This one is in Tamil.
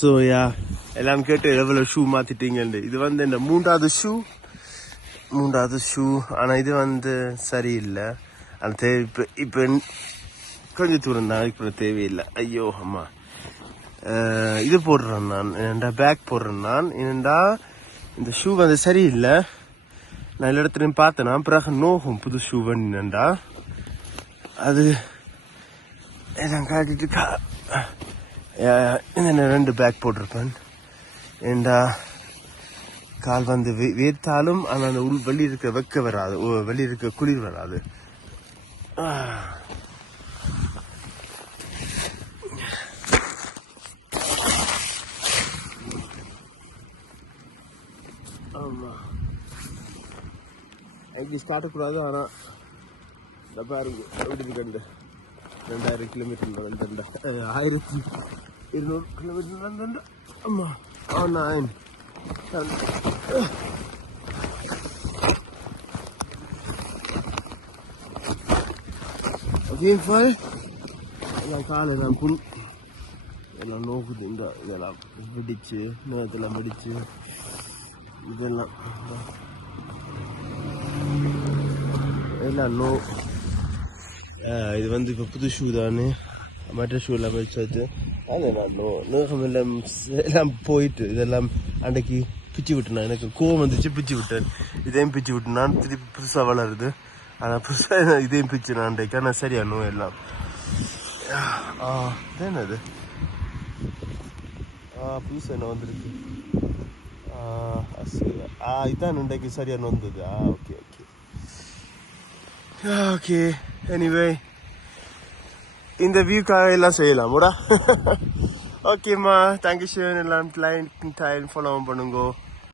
ஸோ யா எல்லாம் கேட்டு எவ்வளோ ஷூ மாற்றிட்டீங்கன்னு. இது வந்து இந்த மூன்றாவது ஷூ. ஆனால் இது வந்து சரியில்லை. அது இப்போ கொஞ்சம் தூரம் தான், இப்போ தேவையில்லை. ஐயோ அம்மா, இது போடுறேன் நான், என்னடா பேக் போடுறேன் நான். என்னடா இந்த ஷூ வந்து சரியில்லை. நான் எல்லா இடத்துலையும் பார்த்தேன்னா பிறகு நோகும் புது ஷூ வேணுண்டா. அது எல்லாம் காட்டிட்டு இந்த 2 பேக் போட்டிருப்பேன். ஏண்டா கால் வந்து வேர்த்தாலும் ஆனால் அந்த வெளியே இருக்க வெக்க வராது, வெளியே இருக்க குளிர் வராது. ஆமா, இங்கிலீஷ் காட்டக்கூடாது. ஆனால் பாருங்க எப்படி கண்டு 2000 கிலோமீட்டர் நடந்துட்டா, 1200 கிலோமீட்டர் நடந்துட்டா. ஆமா, நான் எல்லாம் காலெல்லாம் எல்லாம் நோக்குது. இதெல்லாம் வெடிச்சு, நேரத்தெல்லாம் வெடிச்சு, இதெல்லாம் இது வந்து இப்போ புது ஷூ தானே, மற்ற ஷூ எல்லாம் வச்சாச்சு. அதெல்லாம் நேகம் எல்லாம் போயிட்டு இதெல்லாம் அன்றைக்கு பிச்சு விட்டேன். எனக்கு கோவம் வந்துச்சு, பிச்சு விட்டேன். இதையும் பிச்சு விட்டு நான் திருப்பி புதுசாக வளருது. ஆனால் புதுசாக இதையும் பிச்சு நான் அன்றைக்கு. ஆனால் சரியா எல்லாம் என்னது புதுசாக என்ன வந்திருக்கு. இதான் இன்றைக்கு சரியான வந்தது. Okay okay okay. எனிவே இந்த வியூக்காக எல்லாம் செய்யலாமோடா. ஓகேம்மா, தேங்க்யூ. எல்லாம் டைம் ஃபாலோ பண்ணுங்க.